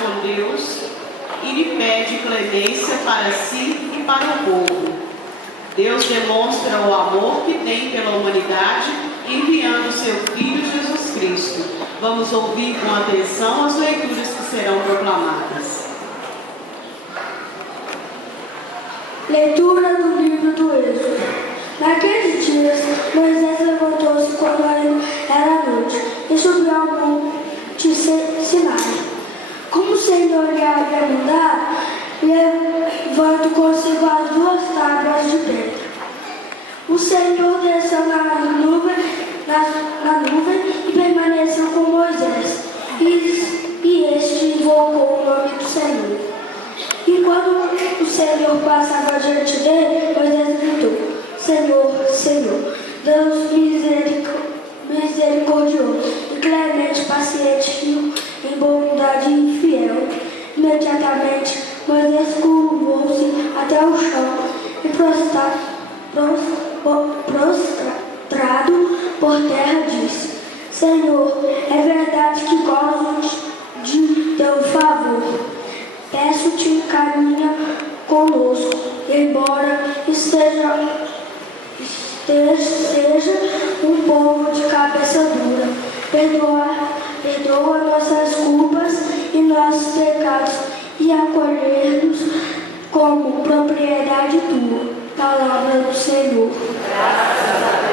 com Deus e lhe pede clemência para si e para o povo. Deus demonstra o amor que tem pela humanidade, enviando seu Filho Jesus Cristo. Vamos ouvir com atenção as leituras que serão proclamadas. Leitura do livro do Êxodo. Naqueles dias, Moisés levantou-se quando era noite e subiu ao monte Sinai. Como o Senhor lhe havia mandado, levando consigo as 2 tábuas de pedra. O Senhor desceu na nuvem e permaneceu com Moisés, e este invocou o nome do Senhor. Enquanto o Senhor passava diante dele, Moisés gritou: Senhor, Senhor, Deus misericordioso e clemente, paciente, rico em bondade e fiel. Imediatamente, Moisés curvou-se até o chão e prostrado por terra disse: Senhor, é verdade que gosto de teu favor. Peço-te, caminha conosco, embora seja um povo de cabeça dura. Perdoa nossas culpas e nossos pecados e acolher-nos como propriedade tua. Palavra do Senhor. Graças a Deus.